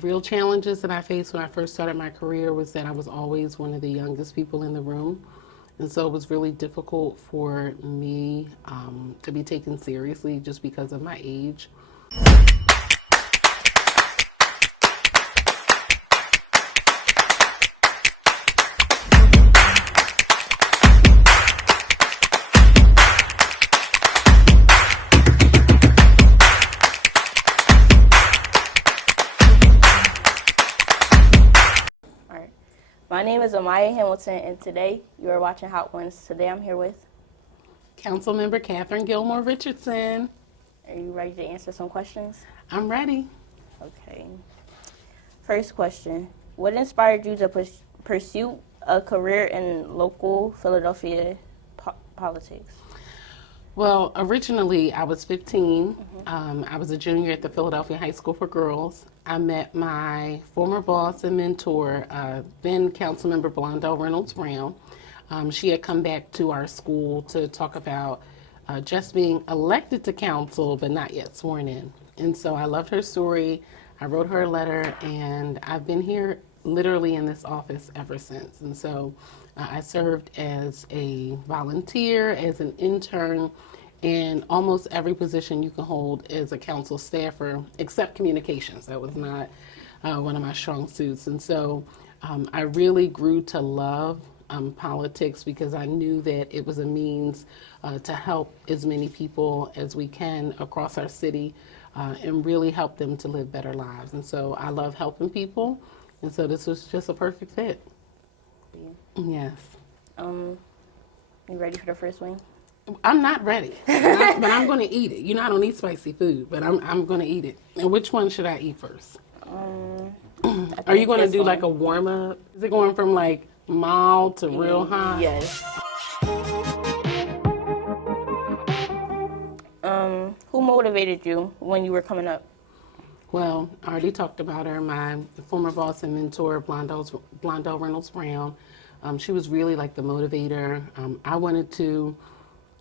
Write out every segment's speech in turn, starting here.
Real challenges that I faced when I first started my career was that I was always one of the youngest people in the room. And so it was really difficult for me to be taken seriously just because of my age. My name is Amaya Hamilton, and today you are watching Hot Ones. Today I'm here with Councilmember KATHERINE Gilmore Richardson. Are you ready to answer some questions? I'm ready. Okay. First question. What inspired you to pursue a career in local Philadelphia politics? Well, originally I was 15. I was a junior at the Philadelphia High School for Girls. I met my former boss and mentor, then Councilmember Blondell Reynolds Brown. She had come back to our school to talk about just being elected to council, but not yet sworn in. And so I loved her story. I wrote her a letter, and I've been here literally in this office ever since. And so I served as a volunteer, as an intern, in almost every position you can hold as a council staffer, except communications. That was not one of my strong suits. And so I really grew to love politics because I knew that it was a means to help as many people as we can across our city and really help them to live better lives. And so I love helping people. And so this was just a perfect fit. Yes. You ready for the first wing? I'm not ready, but I'm going to eat it. You know, I don't eat spicy food, but I'm going to eat it. And which one should I eat first? Are you going to do like a warm up? Is it going from like mild to real hot? Yes. Who motivated you when you were coming up? Well, I already talked about her, my former boss and mentor, Blondell Reynolds Brown. She was really like the motivator. I wanted to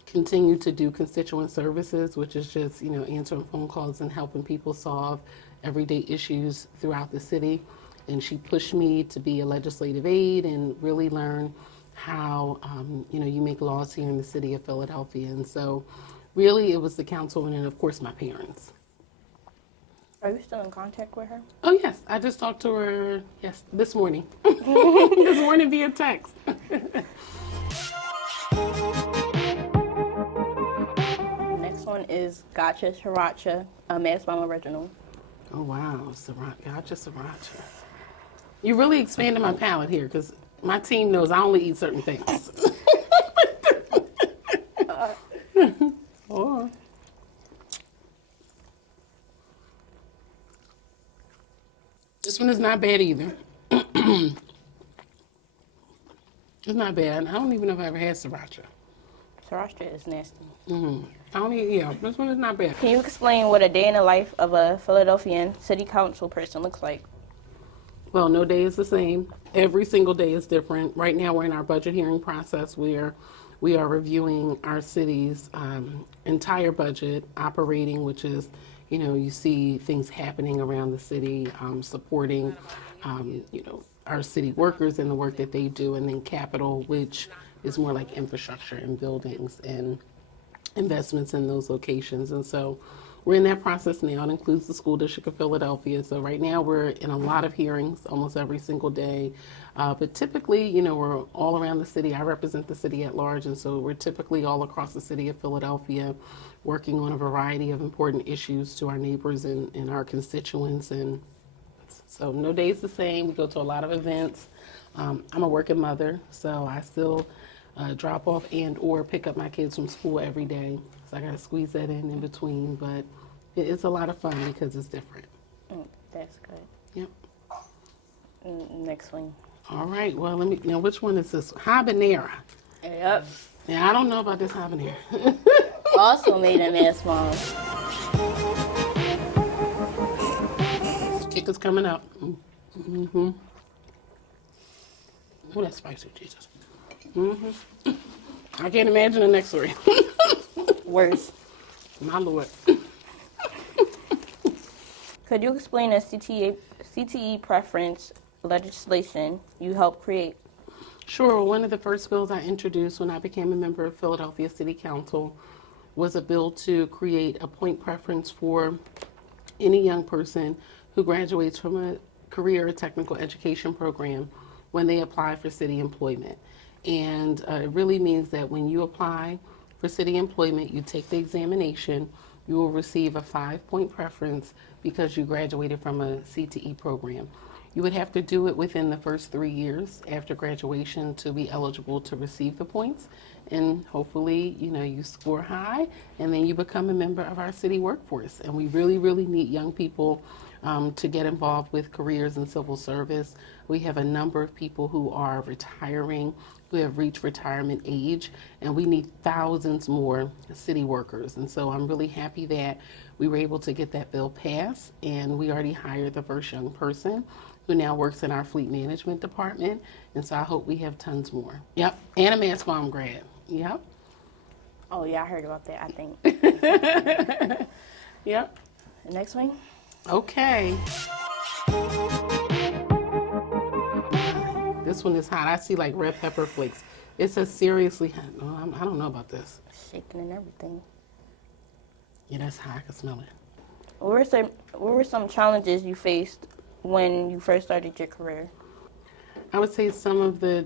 continue to do constituent services, which is just, answering phone calls and helping people solve everyday issues throughout the city. And she pushed me to be a legislative aide and really learn how, you make laws here in the city of Philadelphia. And so really it was the councilwoman and, of course, my parents. Are you still in contact with her? Oh, yes. I just talked to her, this morning. This morning via text. Next one is Gotcha Sriracha, a Mastbaum original. Oh, wow. Gotcha Sriracha. You really expanded my palate here because my team knows I only eat certain things. Oh. This one is not bad either. It's not bad. I don't even know if I ever had sriracha. Sriracha is nasty. This one is not bad. Can you explain what a day in the life of a Philadelphian city council person looks like? Well, no day is the same. Every single day is different. Right now we're in our budget hearing process where we are reviewing our city's entire budget operating, which is, you see things happening around the city, supporting, our city workers and the work that they do, and then capital, which is more like infrastructure and buildings and investments in those locations. And so we're in that process now. It includes the School District of Philadelphia. So right now we're in a lot of hearings almost every single day. But typically, we're all around the city. I represent the city at large, and so we're typically all across the city of Philadelphia working on a variety of important issues to our neighbors and our constituents. And so no day's the same. We go to a lot of events. I'm a working mother, so I still drop off and or pick up my kids from school every day. So I got to squeeze that in between, but it's a lot of fun because it's different. That's good. Yep. Next one. All right. Well, let me. Now, which one is this? Habanero. Yep. Yeah, I don't know about this habanero. Also made in Mastbaum. Kick is coming up. Mm-hmm. Oh, that's spicy, Jesus. Mm-hmm. I can't imagine the next story. Worse. My Lord. Could you explain a CTE preference legislation you helped create? Sure. Well, one of the first bills I introduced when I became a member of Philadelphia City Council was a bill to create a point preference for any young person who graduates from a career or technical education program when they apply for city employment. And it really means that when you apply for city employment, you take the examination, you will receive a 5-point preference because you graduated from a CTE program. You would have to do it within the first 3 years after graduation to be eligible to receive the points. And hopefully, you score high and then you become a member of our city workforce. And we really, really need young people to get involved with careers in civil service. We have a number of people who are retiring, who have reached retirement age, and we need thousands more city workers. And so I'm really happy that we were able to get that bill passed, and we already hired the first young person who now works in our fleet management department. And so I hope we have tons more. Yep, and a Mastbaum grad. Yep. Oh yeah, I heard about that, I think. Yep. The next one? Okay. This one is hot. I see like red pepper flakes. It says seriously hot. Oh, I don't know about this. Shaking and everything. Yeah, that's hot. I can smell it. What were some challenges you faced when you first started your career? I would say some of the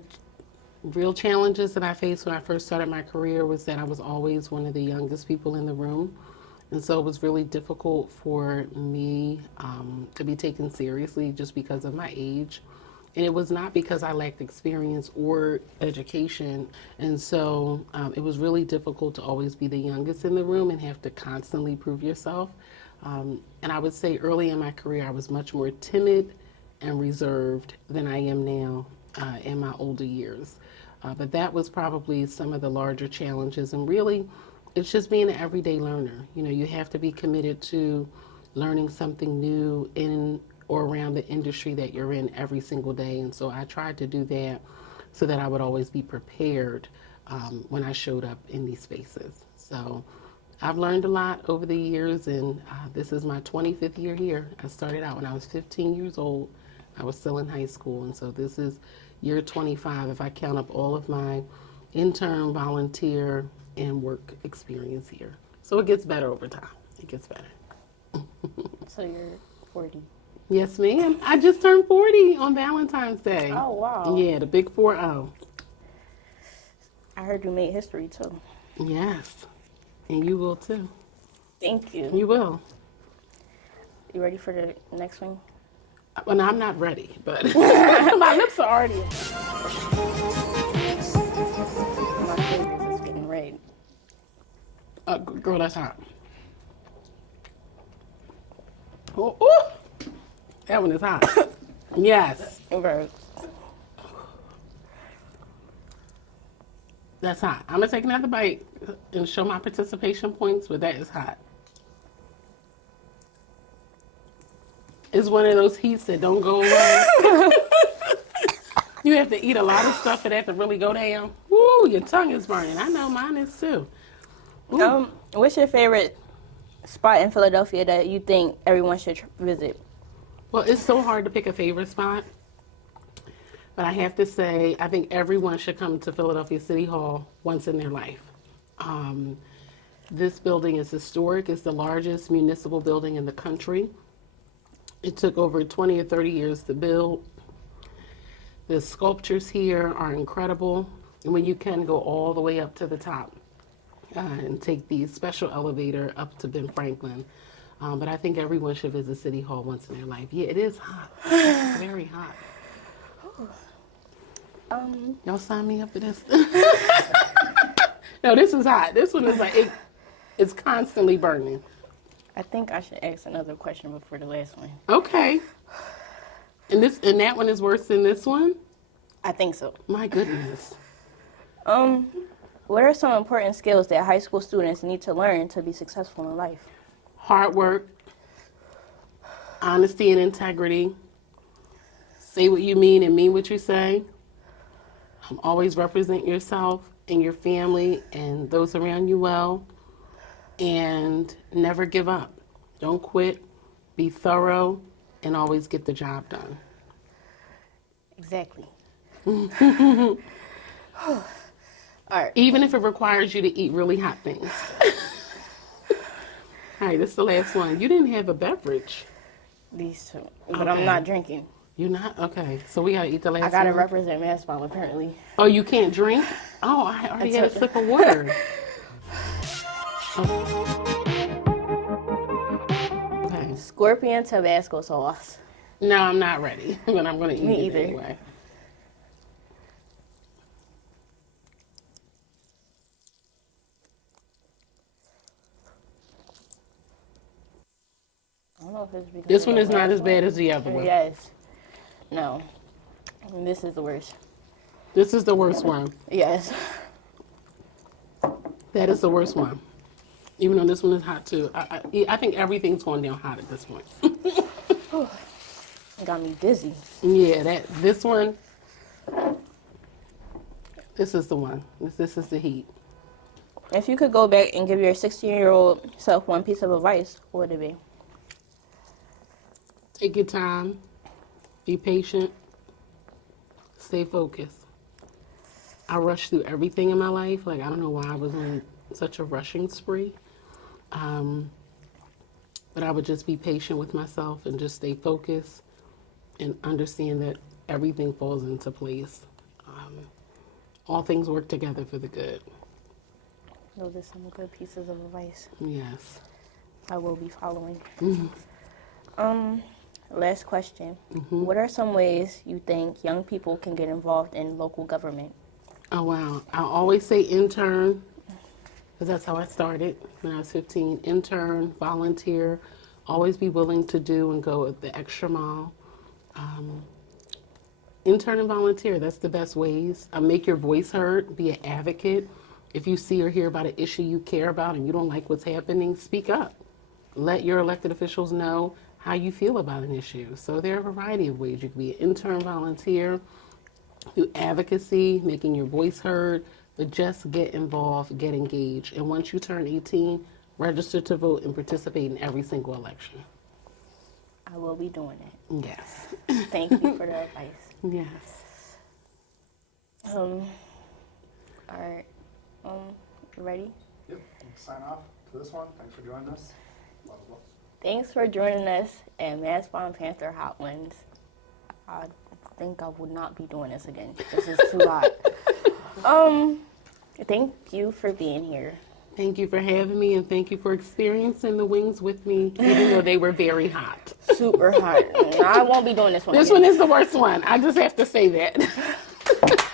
real challenges that I faced when I first started my career was that I was always one of the youngest people in the room. And so it was really difficult for me to be taken seriously just because of my age. And it was not because I lacked experience or education. And so it was really difficult to always be the youngest in the room and have to constantly prove yourself. And I would say early in my career, I was much more timid and reserved than I am now in my older years. But that was probably some of the larger challenges. And really, it's just being an everyday learner. You have to be committed to learning something new in or around the industry that you're in every single day. And so I tried to do that so that I would always be prepared when I showed up in these spaces. So I've learned a lot over the years, and this is my 25th year here. I started out when I was 15 years old. I was still in high school, and so this is year 25 if I count up all of my intern, volunteer, and work experience here. So it gets better over time. It gets better. So you're 40. Yes, ma'am. I just turned 40 on Valentine's Day. Oh, wow. Yeah, the big 4-0. I heard you made history, too. Yes. And you will, too. Thank you. You will. You ready for the next one? Well, no, I'm not ready, but my lips are already. My fingers is getting red. Girl, that's hot. Oh, ooh. That one is hot. Yes. Bro. That's hot. I'm going to take another bite and show my participation points, but that is hot. It's one of those heats that don't go away. You have to eat a lot of stuff for that to really go down. Woo, your tongue is burning. I know mine is too. What's your favorite spot in Philadelphia that you think everyone should visit? Well, it's so hard to pick a favorite spot. But I have to say, I think everyone should come to Philadelphia City Hall once in their life. This building is historic. It's the largest municipal building in the country. It took over 20 or 30 years to build. The sculptures here are incredible. And when you can go all the way up to the top and take the special elevator up to Ben Franklin. But I think everyone should visit City Hall once in their life. Yeah, it is hot. It's very hot. Y'all sign me up for this? No, this is hot. This one is like, it's constantly burning. I think I should ask another question before the last one. Okay. And that one is worse than this one? I think so. My goodness. What are some important skills that high school students need to learn to be successful in life? Hard work, honesty and integrity, say what you mean and mean what you say. Always represent yourself and your family and those around you well. And never give up. Don't quit. Be thorough and always get the job done. Exactly. All right. Even if it requires you to eat really hot things. All right, this is the last one. You didn't have a beverage. These two. But Okay. I'm not drinking. You're not? Okay, so we gotta eat the last one. I gotta represent Mastbaum apparently. Oh, you can't drink? Oh, I already had a sip of water. Okay. Scorpion Tabasco sauce. No, I'm not ready, but I'm gonna eat Me it either. anyway. I don't know if it's because This of one the is not last as one. bad as the other one. Yes. No. This is the worst. This is the worst one. Yes. That is the worst one. Even though this one is hot too. I think everything's going down hot at this point. It got me dizzy. Yeah, this one. This is the one. This is the heat. If you could go back and give your 16-year-old self one piece of advice, what would it be? Take your time. Be patient. Stay focused. I rushed through everything in my life. Like, I don't know why I was on such a rushing spree. But I would just be patient with myself and just stay focused and understand that everything falls into place. All things work together for the good. Those are some good pieces of advice Yes. I will be following. Last question. What are some ways you think young people can get involved in local government? Oh, wow. I always say intern, because that's how I started when I was 15. Intern, volunteer, always be willing to do and go the extra mile. Intern and volunteer, that's the best ways. Make your voice heard, be an advocate. If you see or hear about an issue you care about and you don't like what's happening, speak up. Let your elected officials know how you feel about an issue. So there are a variety of ways. You can be an intern, volunteer, do advocacy, making your voice heard, but just get involved, get engaged. And once you turn 18, register to vote and participate in every single election. I will be doing it. Yes. Thank you for the advice. Yes. All right. You ready? Yep, sign off to this one. Thanks for joining us. Blah, blah, blah. Thanks for joining us at Mastbaum Panther Hot Ones. I think I would not be doing this again. This is too hot. Thank you for being here. Thank you for having me, and thank you for experiencing the wings with me, even though they were very hot. Super hot. I won't be doing this one This again. one is the worst one. I just have to say that.